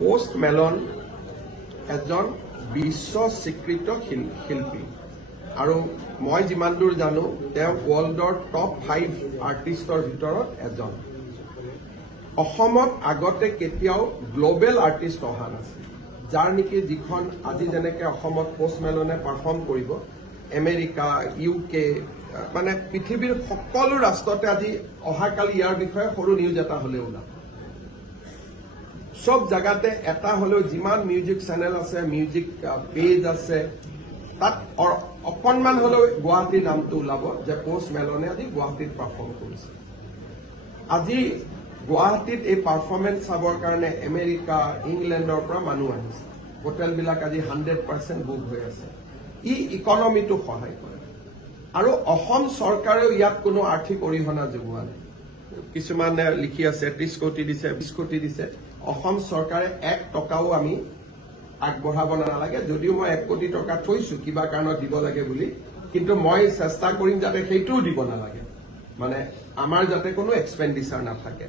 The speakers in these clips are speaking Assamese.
পোষ্ট মেলন এজন বিশ্ব স্বীকৃত শিল্পী আৰু মই যিমান দূৰ জানো তেওঁ ৱৰ্ল্ডৰ টপ 5 আৰ্টিষ্টৰ ভিতৰত এজন অসমত আগতে কেতিয়াও গ্লোবেল আৰ্টিষ্ট অহা নাছিল যাৰ নেকি যিখন আজি যেনেকৈ অসমত পোষ্ট মেলনে পাৰফৰ্ম কৰিব আমেৰিকা ইউকে মানে পৃথিৱীৰ সকলো ৰাষ্ট্ৰতে আজি অহাকালি ইয়াৰ বিষয়ে সৰু নিউজ এটা হ'লে ওলাব সব জায়গাতে এটা হলেও যিমান মিউজিক চেনেল আছে মিউজিক পেজ আছে তাত অকণমান হলেও গুৱাহাটীৰ নামটো ওলাব যে পোষ্ট মেলনে আজি গুৱাহাটীত পাৰফৰ্ম কৰিছে আজি গুৱাহাটীত এই পাৰফৰ্মেন্স চাবৰ কাৰণে আমেৰিকা ইংলেণ্ডৰ পৰা মানুহ আহিছে হোটেলবিলাক আজি 100% বুক হৈ আছে ই ইকনমিটো সহায় কৰে আৰু অসম চৰকাৰেও ইয়াত কোনো আৰ্থিক অৰিহণা যোগোৱা নাই কিছুমানে লিখি আছে 30 কোটি দিছে 20 কোটি দিছে অসম চৰকাৰে 1 টকাও আমি আগবঢ়াব নালাগে যদিও মই 1 কোটি টকা থৈছো কিবা কাৰণত দিব লাগে বুলি কিন্তু মই চেষ্টা কৰিম যাতে সেইটোও দিব নালাগে মানে আমাৰ যাতে কোনো এক্সপেন্ডিচাৰ নাথাকে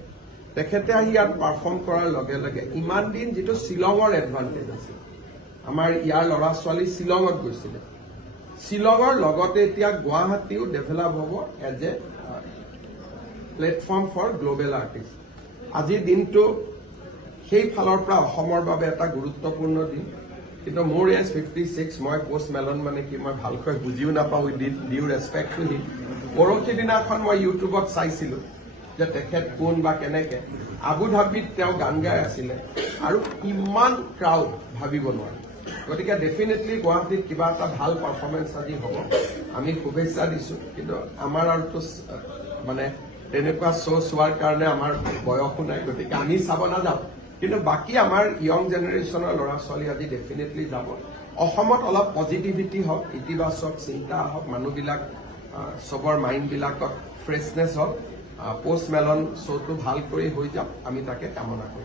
তেখেতে আহি ইয়াত পাৰফৰ্ম কৰাৰ লগে লগে ইমান দিন যেটো শিলঙৰ এডভান্টেজ আছিল আমাৰ ইয়াৰ ল'ৰা ছোৱালী শিলঙত গৈছিলে শিলঙৰ লগতে এতিয়া গুৱাহাটীও ডেভেলপ হ'ব as a platform for global artist আজিৰ দিনটো সেই ফালৰ পৰা অসমৰ বাবে এটা গুৰুত্বপূৰ্ণ দিন কিন্তু মোৰ এজ 56 মই পোষ্ট মেলন মানে কি মই ভালকৈ বুজিও নাপাওঁ ডিউ ৰেছপেক্ট টু হিম পৰহি দিনাখন মই ইউটিউবত চাইছিলো যে তেখেত কোন বা কেনেকে আবু ধাবিত তেওঁ গান গাই আছিলে আৰু ইমান ক্ৰাউড ভাবিব নোৱাৰে গতিকে ডেফিনেটলি গুৱাহাটীত কিবা এটা ভাল পাৰফৰ্মেন্স আজি হ'ব আমি শুভেচ্ছা দিছো কিন্তু আমাৰ আৰু মানে তেনেকুৱা শ্ব' চোৱাৰ কাৰণে আমাৰ বয়সো নাই গতিকে আমি চাব নাযাওঁ কিন্তু বাকি আমাৰ ইয়ং জেনেৰেশ্যনৰ ল'ৰা ছোৱালী আজি ডেফিনেটলি যাব অসমত অলপ পজিটিভিটি হওক ইতিবাচক চিন্তা হওক মানুহবিলাক সবৰ মাইণ্ডবিলাকত ফ্ৰেছনেছ হওক পোষ্ট মেলন শ্ব'টো ভাল কৰি হৈ যাওক আমি তাকে কামনা কৰিম